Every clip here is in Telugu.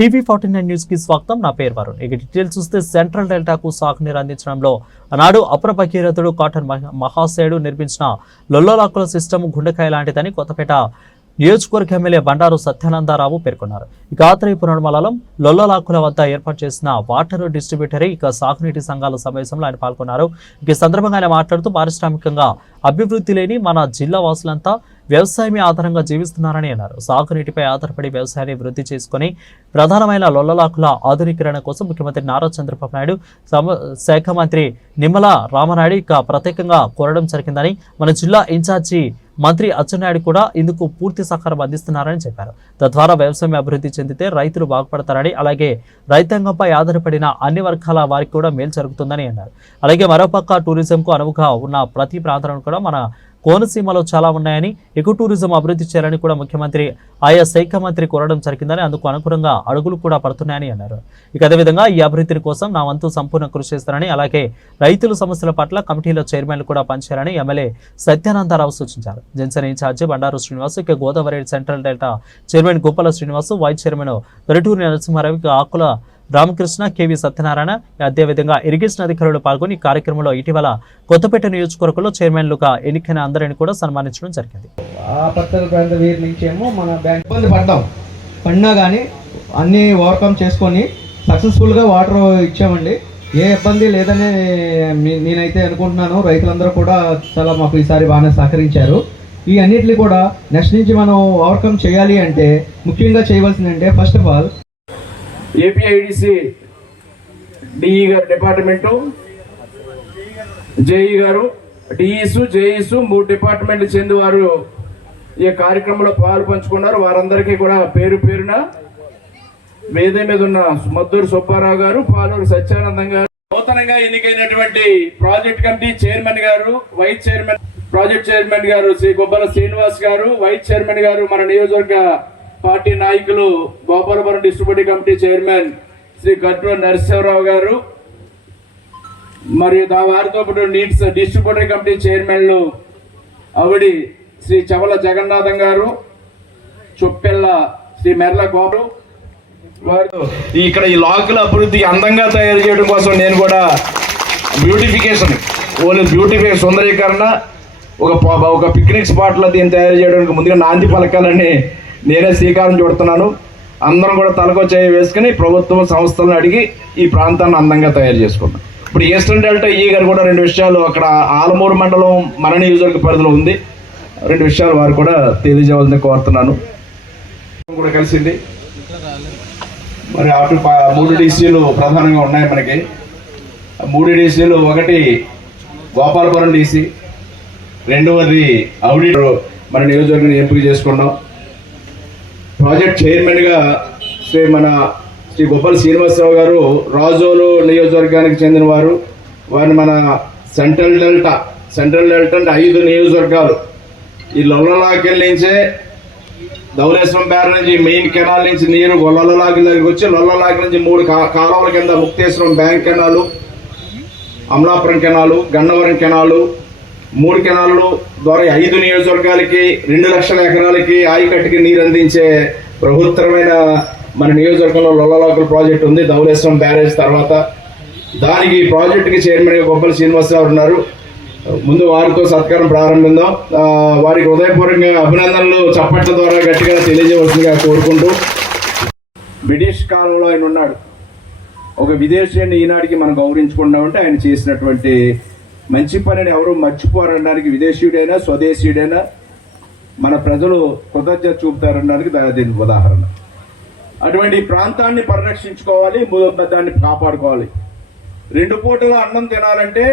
టీవీ ఫార్టీ నైన్ న్యూస్కి స్వాగతం. నా పేరు వరుణ్. ఇక డీటెయిల్స్ చూస్తే సెంట్రల్ డెల్టాకు సాగునీరు అందించడంలో ఆనాడు అప్ర భగీరథుడు కాటన్ మహాశయుడు. నిర్మించిన లొల్లోలాకుల సిస్టమ్ గుండెకాయ లాంటిదని కొత్తపేట నియోజకవర్గ ఎమ్మెల్యే బండారు సత్యానందారావు పేర్కొన్నారు. ఇక ఆత్రేయ మండలం లొల్లలాకుల వద్ద ఏర్పాటు చేసిన వాటర్ డిస్ట్రిబ్యూటరీ ఇక సాగునీటి సంఘాల సమావేశంలో ఆయన పాల్గొన్నారు. ఇక ఈ సందర్భంగా ఆయన మాట్లాడుతూ పారిశ్రామికంగా అభివృద్ధి లేని మన జిల్లా వాసులంతా వ్యవసాయమే ఆధారంగా జీవిస్తున్నారని అన్నారు. సాగునీటిపై ఆధారపడి వ్యవసాయాన్ని వృద్ధి చేసుకుని ప్రధానమైన లొల్లలాకుల ఆధునీకరణ కోసం ముఖ్యమంత్రి నారా చంద్రబాబు నాయుడు శాఖ మంత్రి నిమ్మల రామనాయుడు ఇక ప్రత్యేకంగా కోరడం జరిగిందని మన జిల్లా ఇన్ఛార్జి మంత్రి అచ్చెన్నాయుడు కూడా ఇందుకు పూర్తి సహకారం అందిస్తున్నారని చెప్పారు. తద్వారా వ్యవసాయం అభివృద్ధి చెందితే రైతులు బాగుపడతారని అలాగే రైతాంగంపై ఆధారపడిన అన్ని వర్గాల వారికి కూడా మేలు జరుగుతుందని అన్నారు. అలాగే మరోపక్క టూరిజంకు అనువుగా ఉన్న ప్రతి ప్రాంతాలను కూడా మన కోనసీమలో చాలా ఉన్నాయని ఎకో టూరిజం అభివృద్ధి చేయాలని కూడా ముఖ్యమంత్రి ఆయా శాఖ మంత్రి కోరడం జరిగిందని అందుకు అనుగుణంగా అడుగులు కూడా పడుతున్నాయని అన్నారు. ఇక అదేవిధంగా ఈ అభివృద్ధి కోసం నా వంతు సంపూర్ణ కృషి చేస్తారని అలాగే రైతుల సమస్యల పట్ల కమిటీలో చైర్మన్లు కూడా పనిచేయాలని ఎమ్మెల్యే సత్యానందరావు సూచించారు. జనసేన ఇన్ఛార్జి బండారు శ్రీనివాస్ ఇక Godavari central delta chairman Gopala Srinivas vice chairman Veraturi Narasimharao Akula Ramakrishna KV Satyanarayana అదేవిధంగా ఇరిగేషన్ అధికారులు పాల్గొని కార్యక్రమంలో ఇటీవల కొత్తపేట నియోజకవర్గంలో చైర్మన్లుగా ఎన్నికైన అందరిని కూడా సన్మానించడం జరిగింది. ఆ పత్తల ప్రాంత వీరి నుంచి ఏమో మన బ్యాంక్ ఇబ్బంది పడ్డాం. పడినా కానీ అన్నీ ఓవర్కమ్ చేసుకొని సక్సెస్ఫుల్గా వాటర్ ఇచ్చామండి. ఏ ఇబ్బంది లేదని నేనైతే అనుకుంటున్నాను. రైతులందరూ కూడా చాలా మాకు ఈసారి బాగానే సహకరించారు. ఈ అన్నిటిని కూడా నెక్స్ట్ నుంచి మనం ఓవర్కమ్ చేయాలి అంటే ముఖ్యంగా చేయవలసిందంటే first of all APIDC DE గారు డిపార్ట్మెంటు జేఈ గారు డిఈసు జేఈసు మూడు డిపార్ట్మెంట్ చెంది వారు ఈ కార్యక్రమంలో పాలు పంచుకున్నారు. వారందరికీ కూడా పేరు పేరున వేదే మీద ఉన్న మద్దూరు సుబ్బారావు గారు పాలూరు సత్యానందం గారు నూతనంగా ఎన్నికైనటువంటి project committee chairman garu vice chairman project chairman garu Shri Gobbala Srinivas గారు వైస్ చైర్మన్ గారు మన నియోజకవర్గ పార్టీ నాయకులు Gopalapuram distributive committee chairman Shri Gattu Narasimharao గారు మరియు వారితో పాటు నీడ్స్ డిస్ట్రిబ్యూటరీ కమిటీ చైర్మన్లు అవిడి శ్రీ చవల జగన్నాథం గారు చొప్పెల్ల శ్రీ మెర్ల గోరు వారు. ఇక్కడ ఈ లాకుల అభివృద్ధి అందంగా తయారు చేయడం కోసం నేను కూడా బ్యూటిఫికేషన్ ఓన్లీ బ్యూటిఫికేషన్ సుందరీకరణ ఒక ప- ఒక పిక్నిక్ స్పాట్లో దీన్ని తయారు చేయడానికి ముందుగా నాంది పలకాలని నేనే శ్రీకారం చుడుతున్నాను. అందరం కూడా తలకో చేయి వేసుకుని ప్రభుత్వం సంస్థలను అడిగి ఈ ప్రాంతాన్ని అందంగా తయారు చేసుకున్నాం ఇప్పుడు ఈస్టర్న్ డెల్టా ఈ గారు కూడా రెండు విషయాలు అక్కడ ఆలమూరు మండలం మన నియోజకవర్గ పరిధిలో ఉంది. రెండు విషయాలు వారు కూడా తెలియజేయాలని కోరుతున్నాను. కూడా కలిసింది. మరి అటు మూడు డీసీలు ప్రధానంగా ఉన్నాయి మనకి. మూడు డీసీలు ఒకటి గోపాలపురం డీసీ రెండవది అవుడి మన నియోజకవర్గం ఎంపిక చేసుకున్నాం. ప్రాజెక్ట్ చైర్మన్గా శ్రీ మన శ్రీ గొప్పల శ్రీనివాసరావు గారు రాజోలు నియోజకవర్గానికి చెందిన వారు వారిని మన సెంట్రల్ డెల్టా సెంట్రల్ డెల్టా అంటే ఐదు నియోజకవర్గాలు. ఈ లొల్లలాకెళ్ళి నుంచే ధవలేశ్వరం బేర నుంచి మెయిన్ కెనాల్ నుంచి నీరు గొల్లలాకి దగ్గరికి వచ్చి లొల్లలాకి నుంచి మూడు కాలువల కింద Mukteswaram bank canal Amalapuram canal Gannavaram canal మూడు కెనాలు ద్వారా ఐదు నియోజకవర్గాలకి రెండు లక్షల ఎకరాలకి ఆయకట్టుకి నీరు అందించే ప్రభుత్వమైన మన నియోజకవర్గంలో లొల్లలోకల్ ప్రాజెక్ట్ ఉంది. ధవలేశ్వరం బ్యారేజ్ తర్వాత దానికి ఈ ప్రాజెక్టుకి చైర్మన్గా గొప్పల శ్రీనివాసరావు ఉన్నారు. ముందు వారితో సత్కారం ప్రారంభిద్దాం. వారికి హృదయపూర్వకంగా అభినందనలు. చప్పట్ల ద్వారా గట్టిగా తెలియజేయవలసిందిగా కోరుకుంటూ బ్రిటిష్ కాలంలో ఆయన ఉన్నాడు. ఒక విదేశీయుని ఈనాటికి మనం గౌరవించుకుంటామంటే ఆయన చేసినటువంటి మంచి పనిని ఎవరు మర్చిపోరనడానికి విదేశీయుడైనా స్వదేశీయుడైనా మన ప్రజలు కృతజ్ఞత చూపుతారనడానికి దీనికి ఉదాహరణ. అటువంటి ప్రాంతాన్ని పరిరక్షించుకోవాలి దాన్ని కాపాడుకోవాలి. రెండు పూటల అన్నం తినాలంటే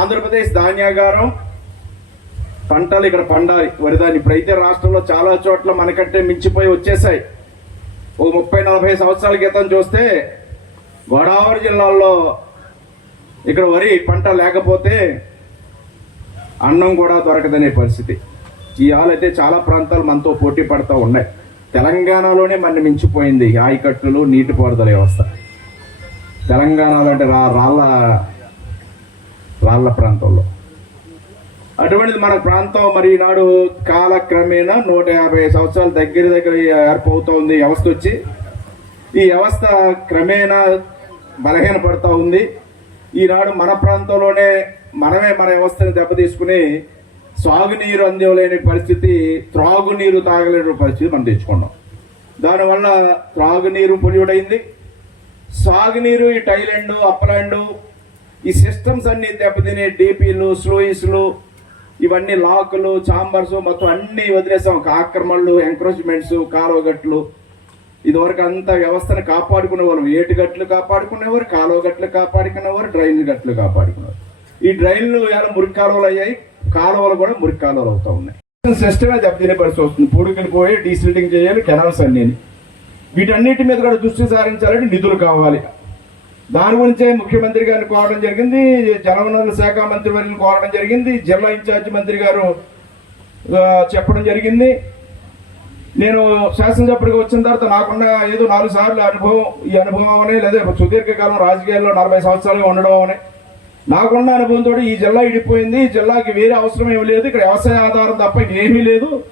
ఆంధ్రప్రదేశ్ ధాన్యాగారం పంటలు ఇక్కడ పండాలి. వరిదాన్ని ఇప్పుడైతే రాష్ట్రంలో చాలా చోట్ల మనకంటే మించిపోయి వచ్చేసాయి. ఒక ముప్పై నలభై సంవత్సరాల క్రితం చూస్తే గోదావరి జిల్లాల్లో ఇక్కడ వరి పంట లేకపోతే అన్నం కూడా దొరకదనే పరిస్థితి. ఈ అయితే చాలా ప్రాంతాలు మనతో పోటీ పడుతూ ఉన్నాయి. తెలంగాణలోనే మన మించిపోయింది. ఆయకట్టులు నీటిపారుదల వ్యవస్థ. తెలంగాణలో అంటే రా రాళ్ళ రాళ్ళ ప్రాంతంలో. అటువంటిది మన ప్రాంతం మరి ఈనాడు కాలక్రమేణా నూట యాభై సంవత్సరాల దగ్గర దగ్గర ఏర్పవుతోంది వ్యవస్థ వచ్చి ఈ వ్యవస్థ క్రమేణా బలహీనపడతా ఉంది. ఈనాడు మన ప్రాంతంలోనే మనమే మన వ్యవస్థను దెబ్బతీసుకుని సాగునీరు అందలేని పరిస్థితి త్రాగునీరు తాగలేని పరిస్థితి మనం తెచ్చుకున్నాం. దానివల్ల త్రాగునీరు పొల్యూడైంది సాగునీరు ఈ టైలాండ్ అప్పలాండ్ ఈ సిస్టమ్స్ అన్ని దెబ్బతిని డీపీలు స్లూయిస్లు ఇవన్నీ లాకులు చాంబర్స్ మొత్తం అన్నీ వదిలేసాం. ఆక్రమణలు ఎంక్రోచ్మెంట్స్ కాలువగట్లు ఇదివరకు అంత వ్యవస్థను కాపాడుకునేవారు ఏటుగట్లు కాపాడుకునేవారు కాలువ గట్లు కాపాడుకునేవారు డ్రైన్ గట్లు కాపాడుకునేవారు. ఈ డ్రైన్లు ఎలా మురికి కాలువలు అయ్యాయి. కాలువలు కూడా మురికి కాలువలు అవుతా ఉన్నాయి. సిస్టమే దెబ్బతినే పరిస్థితి వస్తుంది. పూడికలు పోయి డీసిల్టింగ్ చేయాలి కెనాల్స్ అన్ని వీటన్నిటి మీద కూడా దృష్టి సారించాలంటే నిధులు కావాలి. దాని గురించే ముఖ్యమంత్రి గారిని కోరడం జరిగింది. జలవనరుల శాఖ మంత్రి వారిని కోరడం జరిగింది. జిల్లా ఇన్ఛార్జి మంత్రి గారు చెప్పడం జరిగింది. నేను శాసనసభ్యుడిగా వచ్చిన తర్వాత నాకున్న ఏదో నాలుగు సార్లు అనుభవం ఈ అనుభవం అనే లేదా సుదీర్ఘకాలం రాజకీయాల్లో నలభై సంవత్సరాలుగా ఉండడం అనే నాకున్న అనుభవంతో ఈ జిల్లా ఇడిపోయింది. ఈ జిల్లాకి వేరే అవసరం ఏమీ లేదు. ఇక్కడ వ్యవసాయ ఆధారం తప్ప ఇంకేమీ లేదు.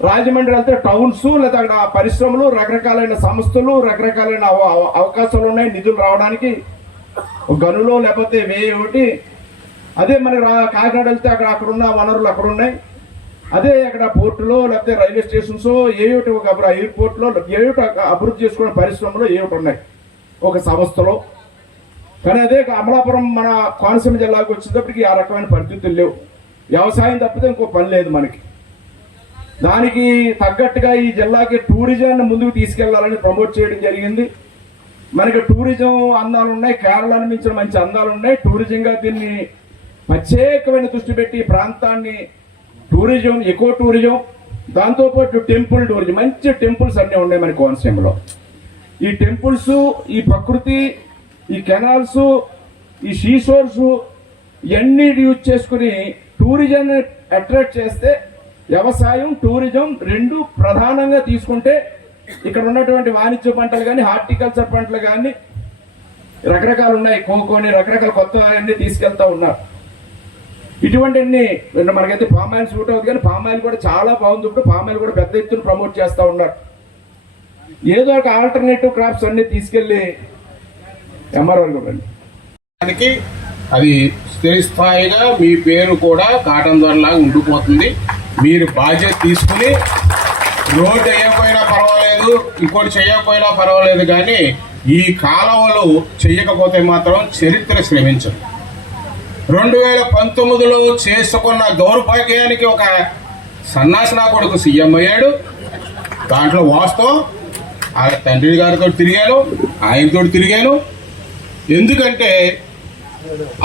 రాజమండ్రి వెళ్తే టౌన్స్ లేదా అక్కడ పరిశ్రమలు రకరకాలైన సంస్థలు రకరకాలైన అవ- అవకాశాలు ఉన్నాయి. నిధులు రావడానికి గనులో లేకపోతే వే ఒకటి. అదే మన రా- కాకినాడ వెళ్తే అక్కడ అక్కడ ఉన్న వనరులు అక్కడ ఉన్నాయి అదే అక్కడ పోర్టులో లేకపోతే రైల్వే స్టేషన్స్ ఏ ఒకటి ఒక ఎయిర్పోర్ట్లో ఏ ఒకటి అభివృద్ధి చేసుకునే పరిశ్రమలో ఏ ఒకటి ఉన్నాయి. ఒక సంస్థలో. కానీ అదే అమలాపురం మన కోనసీమ జిల్లాకు వచ్చేటప్పటికి ఆ రకమైన పరిస్థితులు లేవు. వ్యవసాయం తప్పితే ఇంకో పని లేదు మనకి. దానికి తగ్గట్టుగా ఈ జిల్లాకి టూరిజాన్ని ముందుకు తీసుకెళ్ళాలని ప్రమోట్ చేయడం జరిగింది. మనకి టూరిజం అందాలు ఉన్నాయి కేరళను మించిన మంచి అందాలు ఉన్నాయి. టూరిజంగా దీన్ని ప్రత్యేకమైన దృష్టి పెట్టి ఈ ప్రాంతాన్ని టూరిజం ఎకో టూరిజం దాంతోపాటు టెంపుల్ టూరిజం మంచి టెంపుల్స్ అన్నీ ఉన్నాయి మన కోనసీమలో. ఈ టెంపుల్స్ ఈ ప్రకృతి ఈ కెనాల్స్ ఈ షీషోర్స్ ఇవన్నీ యూజ్ చేసుకుని టూరిజం అట్రాక్ట్ చేస్తే వ్యవసాయం టూరిజం రెండు ప్రధానంగా తీసుకుంటే ఇక్కడ ఉన్నటువంటి వాణిజ్య పంటలు కానీ హార్టికల్చర్ పంటలు కానీ రకరకాలు ఉన్నాయి. కోకోని రకరకాల కొత్త అన్ని తీసుకెళ్తా ఉన్నారు. ఇటువంటి మనకైతే పామ్ ఆయిల్ సూట్ అవుతుంది కానీ పామ్ ఆయిల్ కూడా చాలా బాగుంది. ఇప్పుడు పామ్ ఆయిల్ కూడా పెద్ద ఎత్తున ప్రమోట్ చేస్తూ ఉన్నారు. ఏదో ఒక ఆల్టర్నేటివ్ క్రాప్స్ అన్ని తీసుకెళ్ళి ఎంఆర్ఓ దానికి అది స్థిరస్థాయిగా మీ పేరు కూడా కాటన్ ధరలాగా ఉండిపోతుంది. మీరు బాధ్యత తీసుకుని రోడ్డు వేయకపోయినా పర్వాలేదు ఇంకోటి చేయకపోయినా పర్వాలేదు కానీ ఈ కాలువలు చేయకపోతే మాత్రం చరిత్ర శ్రమించదు. రెండు వేల పంతొమ్మిదిలో చేసుకున్న దౌర్భాగ్యానికి ఒక సన్నాసన కొడుకు సీఎం అయ్యాడు. దాంట్లో వాస్తవం ఆ తండ్రి గారితో తిరిగాను ఆయనతో తిరిగాను. ఎందుకంటే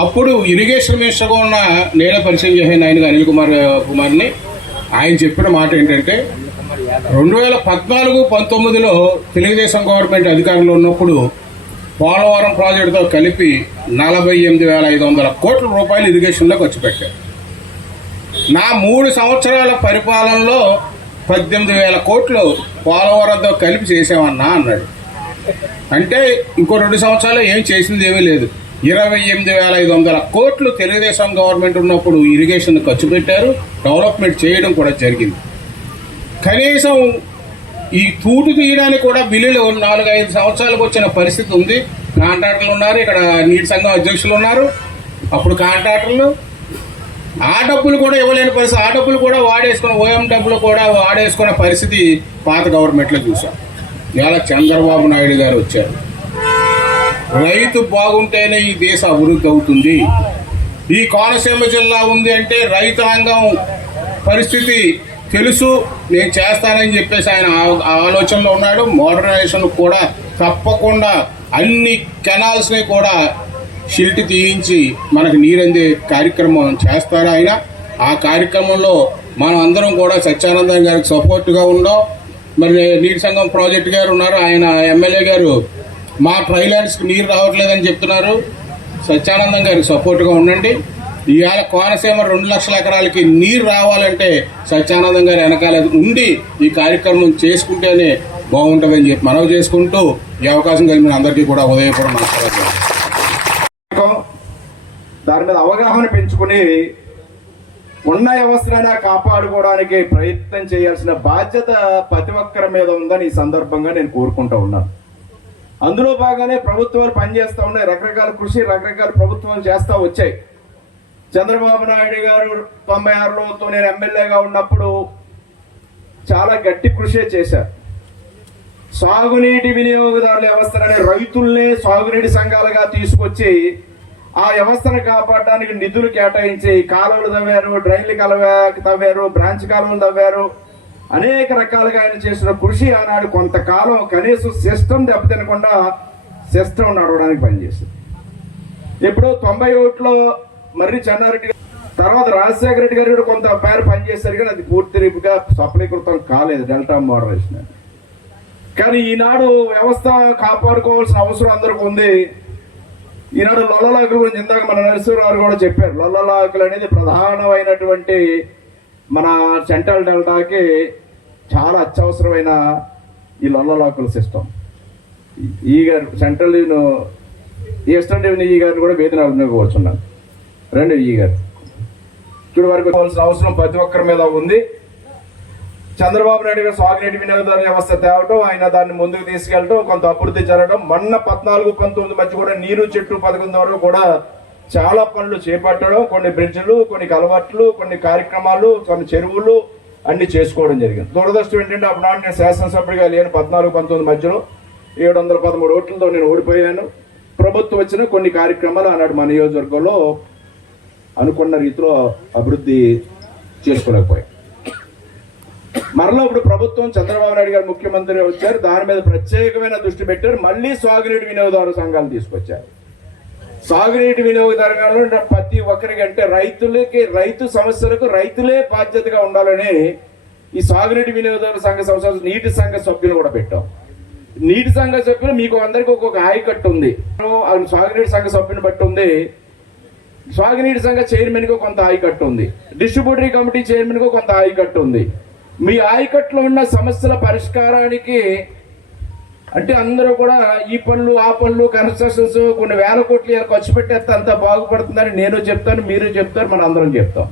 అప్పుడు ఇరిగేషన్ మినిస్టర్గా ఉన్న నేల పరిచయం చేసిన ఆయన అనిల్ కుమార్ కుమార్ని ఆయన చెప్పిన మాట ఏంటంటే రెండు వేల పద్నాలుగు పంతొమ్మిదిలో తెలుగుదేశం గవర్నమెంట్ అధికారంలో ఉన్నప్పుడు పోలవరం ప్రాజెక్టుతో కలిపి నలభై ఎనిమిది వేల ఐదు వందల కోట్ల రూపాయలు ఇరిగేషన్లో ఖర్చు పెట్టారు. నా మూడు సంవత్సరాల పరిపాలనలో పద్దెనిమిది వేల కోట్లు పోలవరంతో కలిపి చేసామన్నా అన్నాడు. అంటే ఇంకో రెండు సంవత్సరాలు ఏం చేసింది ఏమీ లేదు. ఇరవై ఎనిమిది వేల ఐదు వందల కోట్లు తెలుగుదేశం గవర్నమెంట్ ఉన్నప్పుడు ఇరిగేషన్ ఖర్చు పెట్టారు. డెవలప్మెంట్ చేయడం కూడా జరిగింది. కనీసం ఈ తూటు తీయడానికి కూడా బిల్లులు నాలుగైదు సంవత్సరాలకు వచ్చిన పరిస్థితి ఉంది. కాంట్రాక్టర్లు ఉన్నారు ఇక్కడ నీటి సంఘం అధ్యక్షులు ఉన్నారు. అప్పుడు కాంట్రాక్టర్లు ఆ డబ్బులు కూడా ఇవ్వలేని పరిస్థితి ఆ డబ్బులు కూడా వాడేసుకున్న ఓఎం డబ్బులు కూడా వాడేసుకున్న పరిస్థితి పాత గవర్నమెంట్లో చూసాం ఇవాళ చంద్రబాబు నాయుడు గారు వచ్చారు. రైతు బాగుంటేనే ఈ దేశ అభివృద్ధి అవుతుంది. ఈ కోనసీమ జిల్లా ఉంది అంటే రైతాంగం పరిస్థితి తెలుసు నేను చేస్తానని చెప్పేసి ఆయన ఆలోచనలో ఉన్నాడు. మోడర్నైజేషన్ కూడా తప్పకుండా అన్ని కెనాల్స్ని కూడా షిల్ట్ తీయించి మనకు నీరందే కార్యక్రమం చేస్తారు ఆయన? ఆ కార్యక్రమంలో మనం అందరం కూడా సత్యానందం గారికి సపోర్ట్గా ఉన్నాం. మరి నీటి సంఘం ప్రాజెక్ట్ గారు ఉన్నారు. ఆయన ఎమ్మెల్యే గారు మా ట్రైలాండ్స్కి నీరు రావట్లేదని చెప్తున్నారు. సత్యానందం గారికి సపోర్ట్గా ఉండండి. ఇవాళ కోనసీమ రెండు లక్షల ఎకరాలకి నీరు రావాలంటే సత్యానందం గారు వెనకాల ఉండి ఈ కార్యక్రమం చేసుకుంటేనే బాగుంటుందని చెప్పి మనవి చేసుకుంటూ ఈ అవకాశం కలిగిన అందరికీ కూడా ఉదయపూర్వం నమస్కారం. దాని మీద అవగాహన పెంచుకుని ఉన్న వ్యవస్థనైనా కాపాడుకోవడానికి ప్రయత్నం చేయాల్సిన బాధ్యత ప్రతి ఒక్కరి మీద ఉందని ఈ సందర్భంగా నేను కోరుకుంటా ఉన్నాను. అందులో బాగానే ప్రభుత్వాలు పనిచేస్తూ ఉన్నాయి. రకరకాల కృషి రకరకాల ప్రభుత్వాలు చేస్తూ వచ్చాయి. చంద్రబాబు నాయుడు గారు తొంభై ఆరులో నేను ఎమ్మెల్యేగా ఉన్నప్పుడు చాలా గట్టి కృషి చేశారు. సాగునీటి వినియోగదారుల వ్యవస్థలని రైతుల్నే సాగునీటి సంఘాలుగా తీసుకొచ్చి ఆ వ్యవస్థను కాపాడడానికి నిధులు కేటాయించి కాలువలు తవ్వారు డ్రైన్లు కలవ తవ్వారు బ్రాంచ్ కాలువలు తవ్వారు. అనేక రకాలుగా ఆయన చేసిన కృషి ఆనాడు కొంతకాలం కనీసం సిస్టమ్ దెబ్బతినకుండా సిస్టమ్ నడవడానికి పనిచేసింది. ఇప్పుడు తొంభై ఒకటిలో మర్రి చెన్నారెడ్డి గారు, తర్వాత రాజశేఖర రెడ్డి గారు కూడా కొంత పేరు పనిచేశారు కానీ అది పూర్తి రీపుగా సఫలీకృతం కాలేదు డెల్టా మోడరేషన్. కానీ ఈనాడు వ్యవస్థ కాపాడుకోవాల్సిన అవసరం అందరికి ఉంది. ఈనాడు లొల్లలాకుల గురించి ఇందాక మన నరసింహరావు గారు కూడా చెప్పారు. లొల్లలాకులు అనేది ప్రధానమైనటువంటి మన సెంట్రల్ డెల్టాకి చాలా అత్యవసరమైన ఈ లొల్లలాకుల సిస్టమ్. ఈ గారు సెంట్రల్ ఈస్టర్న్ రెవెన్యూ ఈ గారిని కూడా వేదన మీద రండి ఈ గారు. చూడు వరకు కావాల్సిన అవసరం ప్రతి ఒక్కరి మీద ఉంది. చంద్రబాబు నాయుడు గారు సాగునీటి వినియోగదారుల వ్యవస్థ తేవటం ఆయన దాన్ని ముందుకు తీసుకెళ్ళటం కొంత అభివృద్ధి జరగడం మొన్న పద్నాలుగు పంతొమ్మిది మధ్య కూడా నీరు చెట్టు పథకం ద్వారా కూడా చాలా పనులు చేపట్టడం కొన్ని బ్రిడ్జ్లు కొన్ని కలవట్లు కొన్ని కార్యక్రమాలు కొన్ని చెరువులు అన్ని చేసుకోవడం జరిగింది. దురదృష్టం ఏంటంటే అప్పుడు నేను శాసనసభ్యుడిగా లేను పద్నాలుగు పంతొమ్మిది మధ్యలో. ఏడు వందల పదమూడు ఓట్లతో నేను ఓడిపోయాను. ప్రభుత్వం వచ్చిన కొన్ని కార్యక్రమాలు ఆనాడు మా నియోజకవర్గంలో అనుకున్న రీతిలో అభివృద్ధి చేసుకోలేకపోయాయి మరలా ఇప్పుడు ప్రభుత్వం చంద్రబాబు నాయుడు గారు ముఖ్యమంత్రి వచ్చారు. దాని మీద ప్రత్యేకమైన దృష్టి పెట్టారు. మళ్ళీ సాగునీటి వినియోగదారు సంఘాలు తీసుకొచ్చారు. సాగునీటి వినియోగదారులు ప్రతి ఒక్కరికి అంటే రైతులకి రైతు సమస్యలకు రైతులే బాధ్యతగా ఉండాలని ఈ సాగునీటి వినియోగదారుల సంఘ సంస్థ నీటి సంఘ సభ్యులు కూడా పెట్టాం. నీటి సంఘ సభ్యులు మీకు అందరికీ ఒక్కొక్క ఆయకట్టు ఉంది. సాగునీటి సంఘ సభ్యుని బట్టి ఉంది. సాగునీటి సంఘ చైర్మన్కు కొంత ఆయకట్టు ఉంది. డిస్ట్రిబ్యూటరీ కమిటీ చైర్మన్కు కొంత ఆయకట్టు ఉంది. మీ ఆయకట్లో ఉన్న సమస్యల పరిష్కారానికి అంటే అందరూ కూడా ఈ పనులు ఆ పనులు కన్స్ట్రక్షన్స్ కొన్ని వేల కోట్లు ఖర్చు పెట్టేస్తే అంత బాగుపడుతుందని నేను చెప్తాను మీరు చెప్తారు మనం అందరం చెప్తాం.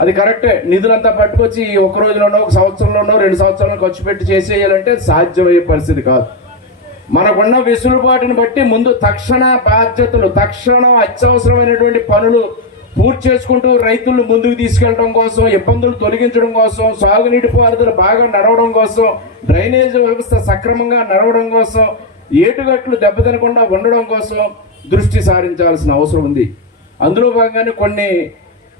అది కరెక్టే. నిధులంతా పట్టుకొచ్చి ఒక రోజులోనో ఒక సంవత్సరంలోనో రెండు సంవత్సరాలను ఖర్చు పెట్టి చేసేయాలంటే సాధ్యమయ్యే పరిస్థితి కాదు. మనకున్న వెసులుబాటుని బట్టి ముందు తక్షణ బాధ్యతలు తక్షణం అత్యవసరమైనటువంటి పనులు పూర్తి చేసుకుంటూ రైతులను ముందుకు తీసుకెళ్ళడం కోసం ఇబ్బందులు తొలగించడం కోసం సాగునీటి పారుదల బాగా నడవడం కోసం డ్రైనేజ్ వ్యవస్థ సక్రమంగా నడవడం కోసం ఏటుగట్లు దెబ్బతినకుండా ఉండడం కోసం దృష్టి సారించాల్సిన అవసరం ఉంది. అందులో భాగంగానే కొన్ని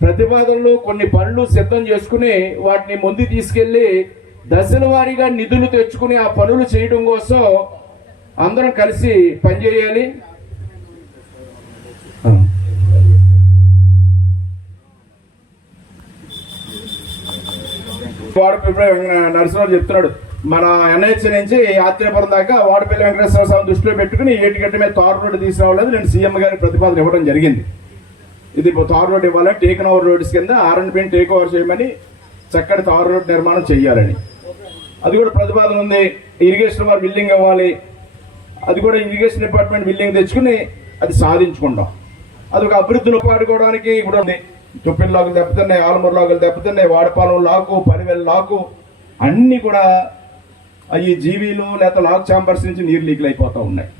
ప్రతిపాదనలు కొన్ని పనులు సిద్ధం చేసుకుని వాటిని ముందు తీసుకెళ్ళి దశల వారీగా నిధులు తెచ్చుకుని ఆ పనులు చేయడం కోసం అందరం కలిసి పనిచేయాలి వాడపల్లి నరసింహరావు చెప్తున్నాడు. మన ఎన్హెచ్ నుంచి ఆత్రేయపురం దాకా వాడపల్లి వెంకటేశ్వర స్వామి దృష్టిలో పెట్టుకుని ఏటిగట్ట మీద తారు రోడ్డు తీసుకురావలేదు నేను సీఎం గారి ప్రతిపాదన ఇవ్వడం జరిగింది. ఇది తారు రోడ్డు ఇవ్వాలని టేకన్ ఓవర్ రోడ్స్ కింద ఆర్ఎన్పిని టేక్ ఓవర్ చేయమని చక్కటి తారు రోడ్డు నిర్మాణం చేయాలని. అది కూడా ప్రతిపాదన ఉంది. ఇరిగేషన్ వారు బిల్డింగ్ ఇవ్వాలి. అది కూడా ఇరిగేషన్ డిపార్ట్మెంట్ బిల్డింగ్ తెచ్చుకుని అది సాధించుకుంటాం. అది ఒక అభివృద్ధిలో పాడుకోవడానికి ఇప్పుడు ఉంది. తుప్పిన లాగులు దెబ్బతిన్నాయి ఆలమూరు లాగులు దెబ్బతిన్నాయి వాడపాలెం లాకు పరివెల లాకు అన్నీ కూడా ఈ జీవీలు లేకపోతే లాక్ ఛాంబర్స్ నుంచి నీరు లీకులు అయిపోతూ ఉన్నాయి.